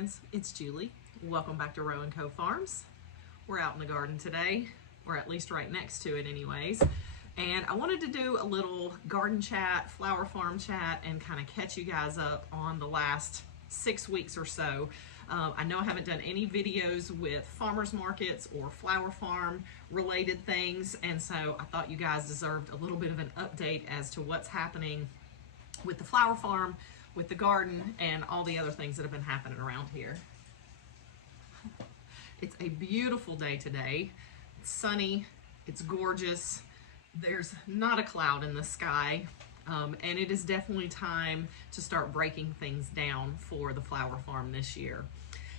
friends, it's Julie. Welcome back to Row & Co Farms. We're out in the garden today, or at least right next to it anyways. And I wanted to do a little garden chat, flower farm chat, and kind of catch you guys up on the last 6 weeks or so. I know I haven't done any videos with farmers markets or flower farm related things, and so I thought you guys deserved a little bit of an update as to what's happening with the flower farm, with the garden, and all the other things that have been happening around here. It's a beautiful day today. It's sunny, it's gorgeous. There's not a cloud in the sky, and it is definitely time to start breaking things down for the flower farm this year.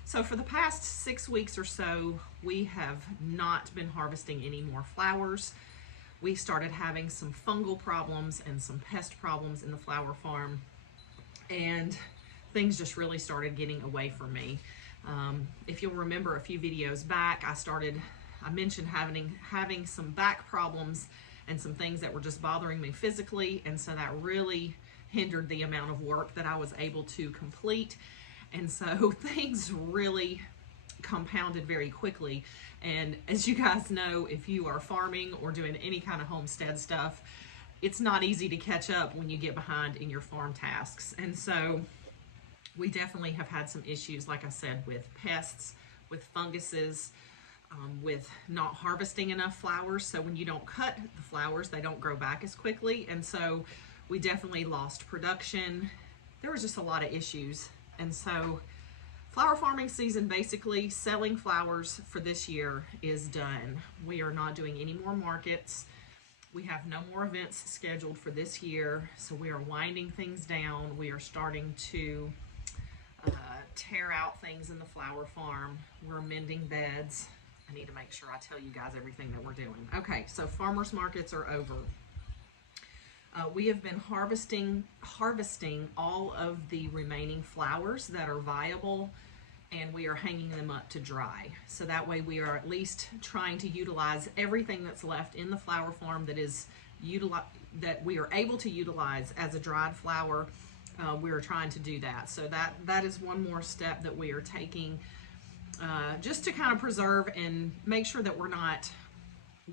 So for the past 6 weeks or so, we have not been harvesting any more flowers. We started having some fungal problems and some pest problems in the flower farm, and things just really started getting away from me. If you'll remember a few videos back, I mentioned having some back problems and some things that were just bothering me physically, and so that really hindered the amount of work that I was able to complete. And so things really compounded very quickly. And as you guys know, if you are farming or doing any kind of homestead stuff, it's not easy to catch up when you get behind in your farm tasks. And so we definitely have had some issues, like I said, with pests, with funguses, with not harvesting enough flowers. So when you don't cut the flowers, they don't grow back as quickly. And so we definitely lost production. There was just a lot of issues. And so flower farming season, basically selling flowers for this year, is done. We are not doing any more markets. We have no more events scheduled for this year, so we are winding things down. We are starting to tear out things in the flower farm. We're mending beds. I need to make sure I tell you guys everything that we're doing. Okay, so farmers markets are over. We have been harvesting all of the remaining flowers that are viable, and we are hanging them up to dry. So that way we are at least trying to utilize everything that's left in the flower farm that we are able to utilize as a dried flower. We are trying to do that. So that is one more step that we are taking, just to kind of preserve and make sure that we're not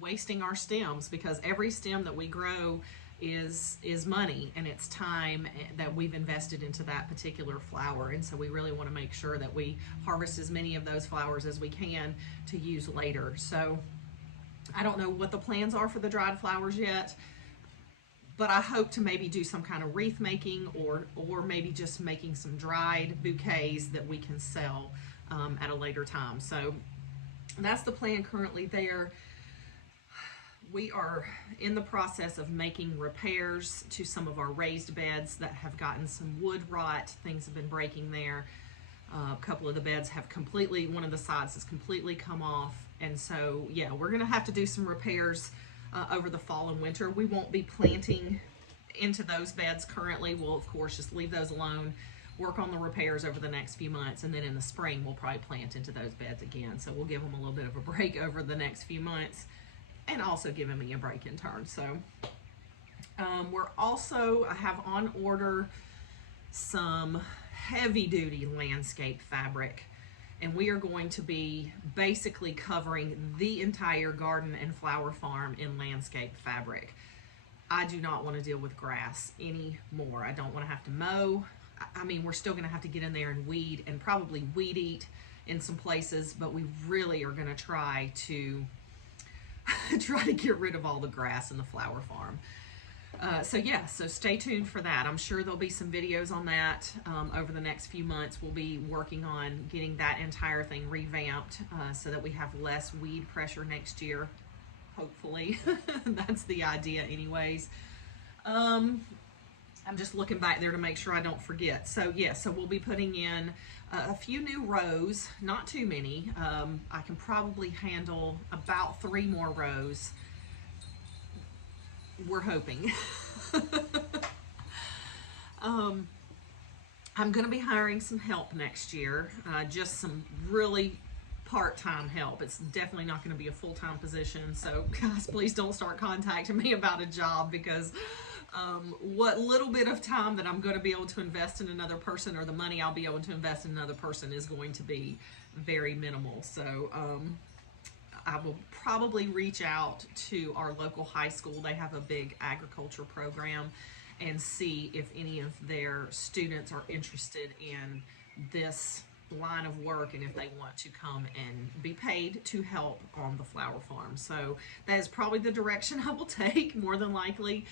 wasting our stems, because every stem that we grow is money, and it's time that we've invested into that particular flower. And so we really want to make sure that we harvest as many of those flowers as we can to use later. So I don't know what the plans are for the dried flowers yet, but I hope to maybe do some kind of wreath making, or maybe just making some dried bouquets that we can sell at a later time. So that's the plan currently there. We are in the process of making repairs to some of our raised beds that have gotten some wood rot. Things have been breaking there. A couple of the beds have one of the sides has completely come off. And so, yeah, we're gonna have to do some repairs over the fall and winter. We won't be planting into those beds currently. We'll, of course, just leave those alone, work on the repairs over the next few months, and then in the spring, we'll probably plant into those beds again. So we'll give them a little bit of a break over the next few months, and also giving me a break in turn. So I have on order some heavy duty landscape fabric, and we are going to be basically covering the entire garden and flower farm in landscape fabric. I do not want to deal with grass anymore. I don't want to have to mow. I mean, we're still going to have to get in there and weed, and probably weed eat in some places, but we really are going to try to get rid of all the grass in the flower farm. So stay tuned for that. I'm sure there'll be some videos on that over the next few months. We'll be working on getting that entire thing revamped so that we have less weed pressure next year, hopefully. That's the idea anyways. I'm just looking back there to make sure I don't forget. So yeah, so we'll be putting in a few new rows, not too many. I can probably handle about 3 more rows. We're hoping. I'm going to be hiring some help next year, just some really part-time help. It's definitely not going to be a full-time position. So guys, please don't start contacting me about a job, because what little bit of time that I'm going to be able to invest in another person, or the money I'll be able to invest in another person, is going to be very minimal. So I will probably reach out to our local high school. They have a big agriculture program, and see if any of their students are interested in this line of work, and if they want to come and be paid to help on the flower farm. So that is probably the direction I will take, more than likely,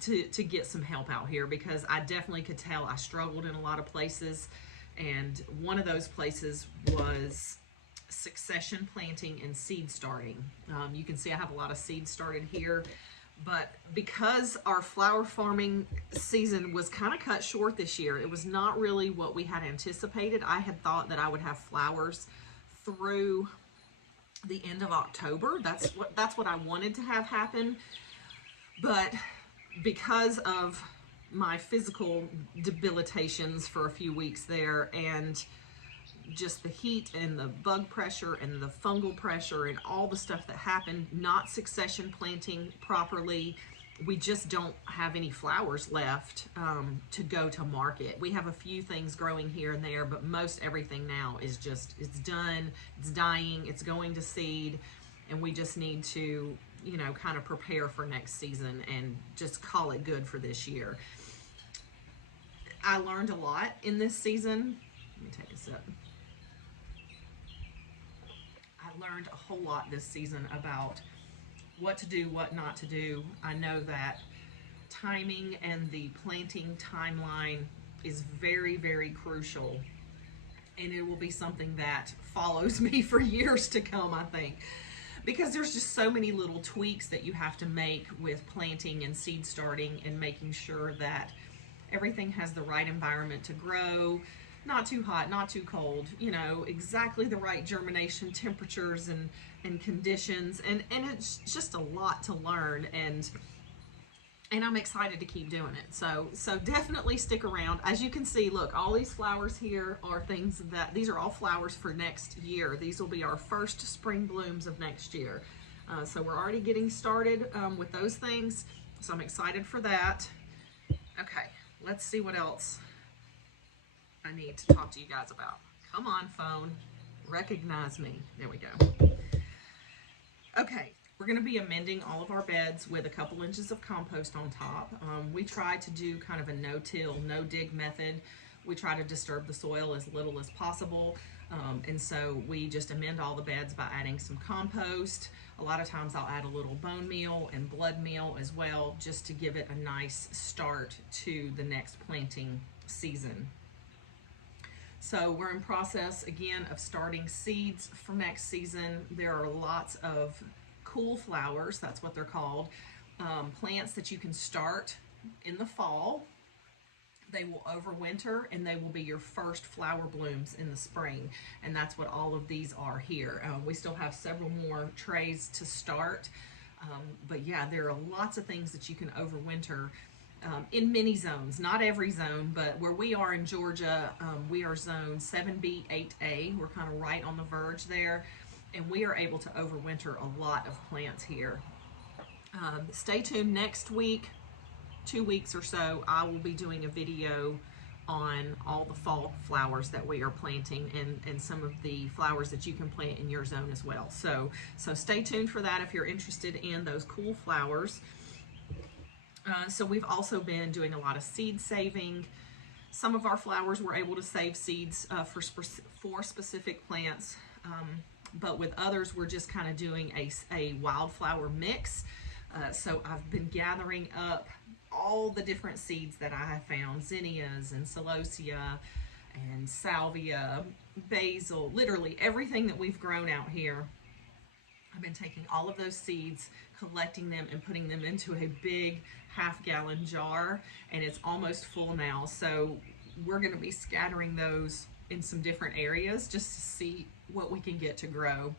to get some help out here, because I definitely could tell I struggled in a lot of places, and one of those places was succession planting and seed starting. You can see I have a lot of seeds started here, but because our flower farming season was kind of cut short this year, it was not really what we had anticipated. I had thought that I would have flowers through the end of October. That's what I wanted to have happen. But because of my physical debilitations for a few weeks there, and just the heat and the bug pressure and the fungal pressure and all the stuff that happened, not succession planting properly, we just don't have any flowers left to go to market. We have a few things growing here and there, but most everything now is just, it's done, it's dying, it's going to seed, and we just need to, you know, kind of prepare for next season and just call it good for this year. I learned a lot in this season. Let me take a sip. I learned a whole lot this season about what to do, what not to do. I know that timing and the planting timeline is very, very crucial, and it will be something that follows me for years to come, I think, because there's just so many little tweaks that you have to make with planting and seed starting, and making sure that everything has the right environment to grow. Not too hot, not too cold, you know, exactly the right germination temperatures and conditions. And it's just a lot to learn, and I'm excited to keep doing it. So definitely stick around. As you can see, look, all these flowers here are things that, these are all flowers for next year. These will be our first spring blooms of next year. So we're already getting started with those things. So I'm excited for that. Okay, let's see what else I need to talk to you guys about. Come on, phone, recognize me. There we go. Okay, we're going to be amending all of our beds with a couple inches of compost on top. We try to do kind of a no-till, no-dig method. We try to disturb the soil as little as possible, and so we just amend all the beds by adding some compost. A lot of times I'll add a little bone meal and blood meal as well, just to give it a nice start to the next planting season. So we're in process again of starting seeds for next season. There are lots of cool flowers, that's what they're called, plants that you can start in the fall. They will overwinter, and they will be your first flower blooms in the spring, and that's what all of these are here. We still have several more trays to start, but yeah, there are lots of things that you can overwinter in many zones, not every zone, but where we are in Georgia, we are zone 7B, 8A. We're kind of right on the verge there, and we are able to overwinter a lot of plants here. Stay tuned next week, 2 weeks or so, I will be doing a video on all the fall flowers that we are planting, and some of the flowers that you can plant in your zone as well. So stay tuned for that if you're interested in those cool flowers. So we've also been doing a lot of seed saving. Some of our flowers we're able to save seeds for specific plants, but with others we're just kind of doing a wildflower mix. So I've been gathering up all the different seeds that I have found, zinnias and celosia and salvia, basil, literally everything that we've grown out here. I've been taking all of those seeds, collecting them, and putting them into a big half-gallon jar, and it's almost full now. So we're going to be scattering those in some different areas just to see what we can get to grow.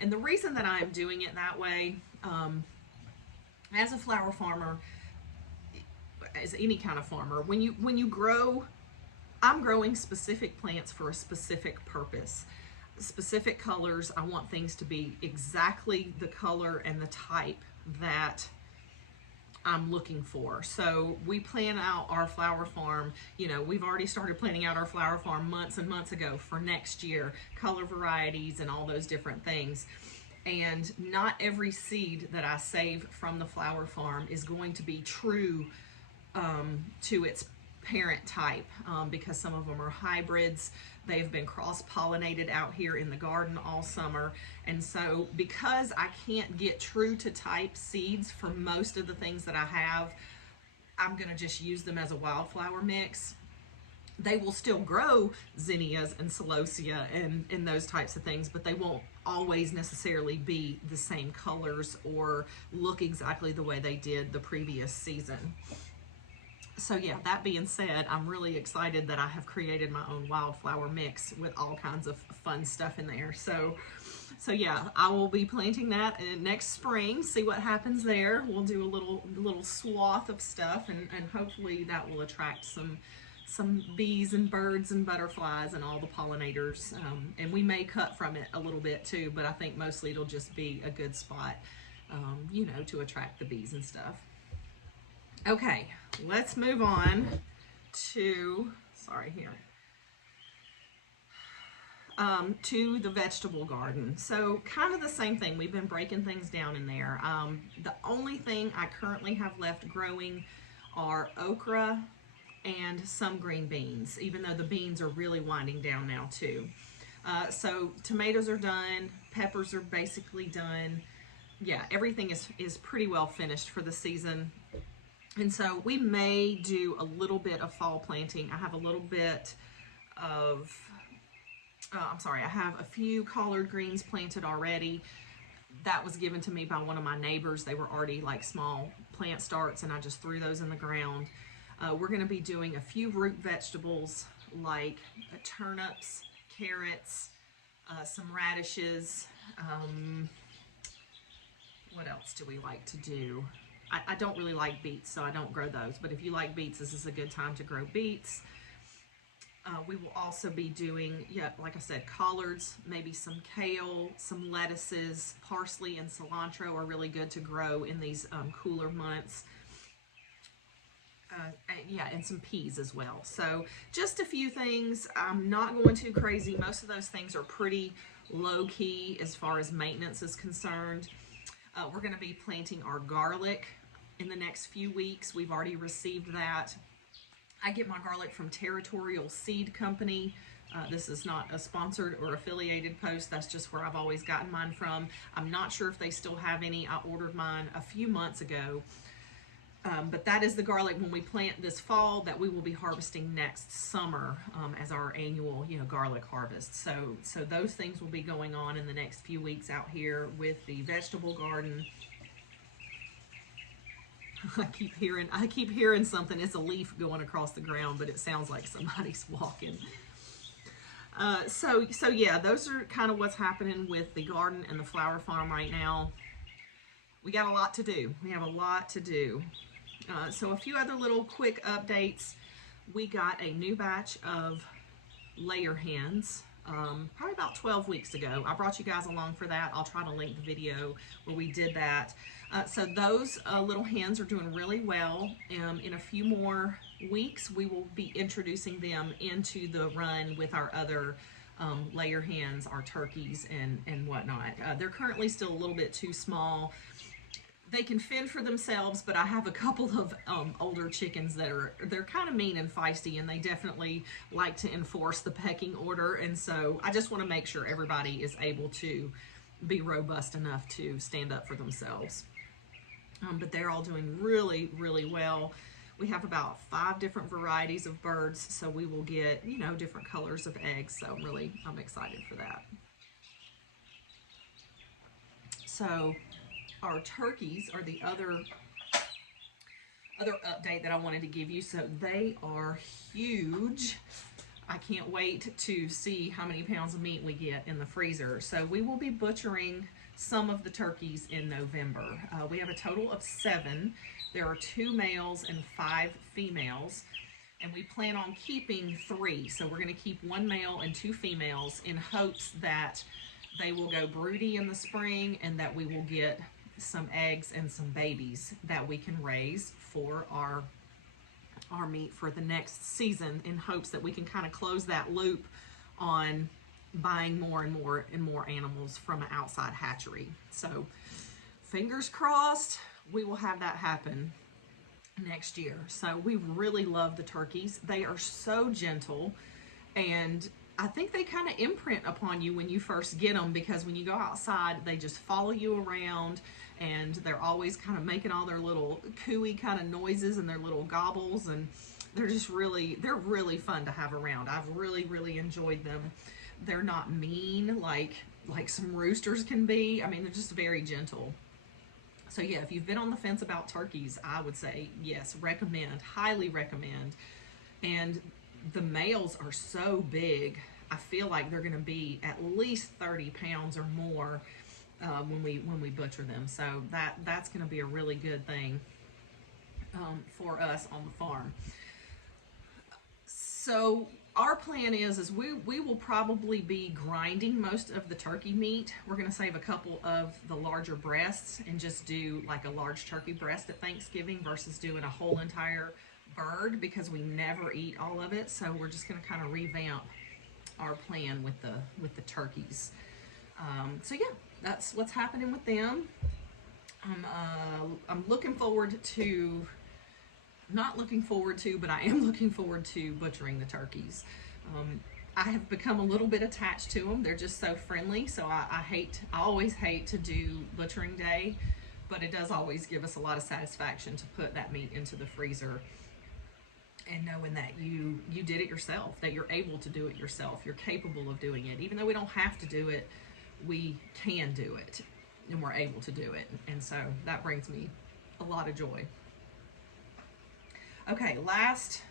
And the reason that I'm doing it that way, as a flower farmer, as any kind of farmer, when you grow, I'm growing specific plants for a specific purpose. Specific colors. I want things to be exactly the color and the type that I'm looking for. So we plan out our flower farm. You know, we've already started planning out our flower farm months and months ago for next year, color varieties and all those different things. And not every seed that I save from the flower farm is going to be true to its parent type, because some of them are hybrids. They've been cross-pollinated out here in the garden all summer. And so because I can't get true to type seeds for most of the things that I have, I'm gonna just use them as a wildflower mix. They will still grow zinnias and celosia and those types of things, but they won't always necessarily be the same colors or look exactly the way they did the previous season. So yeah, that being said, I'm really excited that I have created my own wildflower mix with all kinds of fun stuff in there. So yeah, I will be planting that next spring, see what happens there. We'll do a little swath of stuff, and hopefully that will attract some bees and birds and butterflies and all the pollinators. And we may cut from it a little bit too, but I think mostly it'll just be a good spot, you know, to attract the bees and stuff. Okay, let's move on to, to the vegetable garden. So kind of the same thing. We've been breaking things down in there. The only thing I currently have left growing are okra and some green beans, even though the beans are really winding down now too. So tomatoes are done, peppers are basically done. Yeah, everything is pretty well finished for the season. And so we may do a little bit of fall planting. I have a little bit of, I have a few collard greens planted already. That was given to me by one of my neighbors. They were already like small plant starts, and I just threw those in the ground. We're gonna be doing a few root vegetables like turnips, carrots, some radishes. What else do we like to do? I don't really like beets, so I don't grow those. But if you like beets, this is a good time to grow beets. We will also be doing, yeah, like I said, collards, maybe some kale, some lettuces. Parsley and cilantro are really good to grow in these cooler months. Yeah, and some peas as well. So just a few things. I'm not going too crazy. Most of those things are pretty low key as far as maintenance is concerned. We're going to be planting our garlic in the next few weeks. We've already received that. I get my garlic from Territorial Seed Company. This is not a sponsored or affiliated post. That's just where I've always gotten mine from. I'm not sure if they still have any. I ordered mine a few months ago. But that is the garlic when we plant this fall that we will be harvesting next summer as our annual, you know, garlic harvest. So those things will be going on in the next few weeks out here with the vegetable garden. I keep hearing something. It's a leaf going across the ground, but it sounds like somebody's walking. So yeah, those are kind of what's happening with the garden and the flower farm right now. We got a lot to do. We have a lot to do. So a few other little quick updates. We got a new batch of layer hens probably about 12 weeks ago. I brought you guys along for that. I'll try to link the video where we did that. So those little hens are doing really well. In a few more weeks, we will be introducing them into the run with our other layer hens, our turkeys and whatnot. They're currently still a little bit too small. They can fend for themselves, but I have a couple of older chickens that they're kind of mean and feisty, and they definitely like to enforce the pecking order. And so I just want to make sure everybody is able to be robust enough to stand up for themselves. But they're all doing really, really well. We have about 5 different varieties of birds, so we will get, you know, different colors of eggs. So I'm excited for that. So our turkeys are the other update that I wanted to give you. So they are huge. I can't wait to see how many pounds of meat we get in the freezer. So we will be butchering some of the turkeys in November. We have a total of 7. There are 2 males and 5 females, and we plan on keeping 3. So we're going to keep 1 male and 2 females in hopes that they will go broody in the spring and that we will get some eggs and some babies that we can raise for our meat for the next season, in hopes that we can kind of close that loop on buying more and more and more animals from an outside hatchery. So fingers crossed we will have that happen next year. So we really love the turkeys. They are so gentle, and I think they kind of imprint upon you when you first get them, because when you go outside, they just follow you around, and they're always kind of making all their little cooey kind of noises and their little gobbles, and they're really fun to have around. I've really enjoyed them. They're not mean like some roosters can be. I mean, they're just very gentle. So yeah, if you've been on the fence about turkeys, I would say yes, recommend, highly recommend. And the males are so big, I feel like they're going to be at least 30 pounds or more when we butcher them. So that's going to be a really good thing for us on the farm. So our plan is we will probably be grinding most of the turkey meat. We're going to save a couple of the larger breasts and just do like a large turkey breast at Thanksgiving versus doing a whole entire bird, because we never eat all of it. So we're just going to kind of revamp our plan with the turkeys. So yeah, that's what's happening with them. I'm looking forward to, not looking forward to, but I am looking forward to butchering the turkeys. I have become a little bit attached to them. They're just so friendly. So I always hate to do butchering day, but it does always give us a lot of satisfaction to put that meat into the freezer and knowing that you did it yourself, that you're able to do it yourself, you're capable of doing it. Even though we don't have to do it, we can do it, and we're able to do it. And so that brings me a lot of joy. Okay, last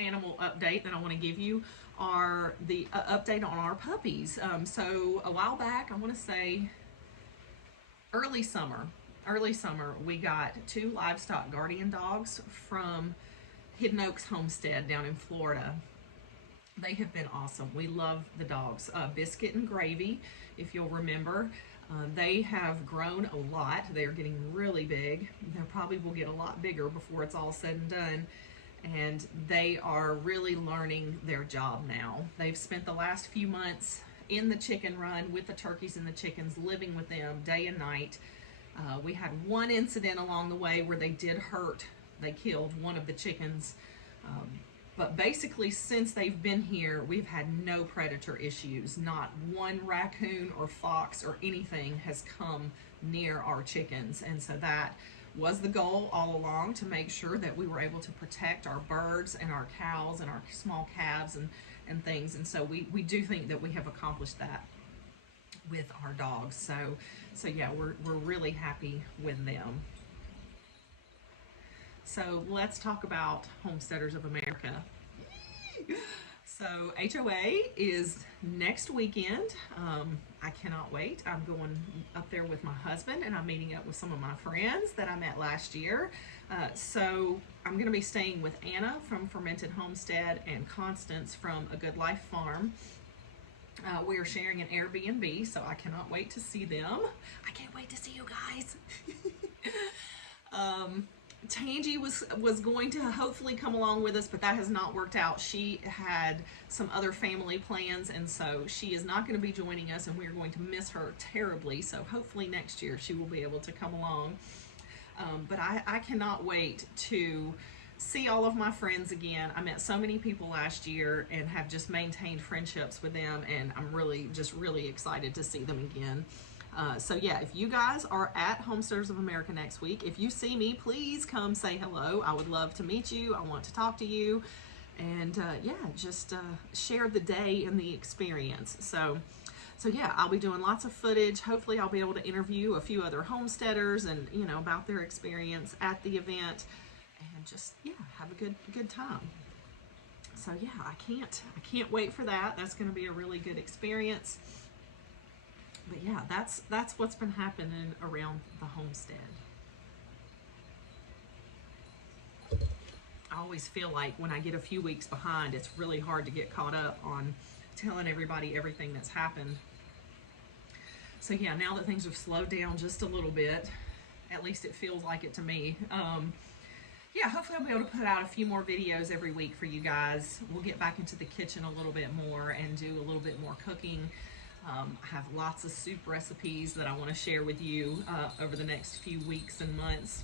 animal update that I want to give you are the update on our puppies. So a while back, I want to say early summer, we got 2 livestock guardian dogs from Hidden Oaks Homestead down in Florida. They have been awesome. We love the dogs. Biscuit and Gravy, if you'll remember. They have grown a lot. They're getting really big. They probably will get a lot bigger before it's all said and done. And they are really learning their job now. They've spent the last few months in the chicken run with the turkeys and the chickens, living with them day and night. We had one incident along the way where they killed one of the chickens. But basically, since they've been here, we've had no predator issues. Not one raccoon or fox or anything has come near our chickens. And so that was the goal all along, to make sure that we were able to protect our birds and our cows and our small calves and things. And so we do think that we have accomplished that with our dogs. So yeah, we're really happy with them. So let's talk about Homesteaders of America. So HOA is next weekend. I cannot wait. I'm going up there with my husband, and I'm meeting up with some of my friends that I met last year. So I'm going to be staying with Anna from Fermented Homestead and Constance from A Good Life Farm. We are sharing an Airbnb, so I cannot wait to see them. I can't wait to see you guys. Tangi was going to hopefully come along with us, but that has not worked out. She had some other family plans, and so she is not going to be joining us, and we are going to miss her terribly. So hopefully next year she will be able to come along. But I cannot wait to see all of my friends again. I met so many people last year and have just maintained friendships with them, and I'm really excited to see them again. So yeah, if you guys are at Homesteaders of America next week, if you see me, please come say hello. I would love to meet you. I want to talk to you, and yeah, just share the day and the experience. So yeah, I'll be doing lots of footage. Hopefully I'll be able to interview a few other homesteaders and, you know, about their experience at the event, and just, yeah, have a good time. So yeah, I can't wait for that. That's going to be a really good experience. But yeah, that's what's been happening around the homestead. I always feel like when I get a few weeks behind, it's really hard to get caught up on telling everybody everything that's happened. So yeah, now that things have slowed down just a little bit, At least it feels like it to me. Yeah, hopefully I'll be able to put out a few more videos every week for you guys. We'll get back into the kitchen a little bit more and do a little bit more cooking. I have lots of soup recipes that I want to share with you over the next few weeks and months.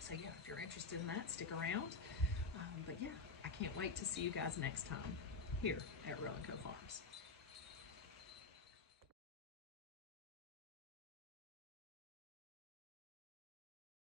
So yeah, if you're interested in that, stick around. But yeah, I can't wait to see you guys next time here at Row & Co Farms.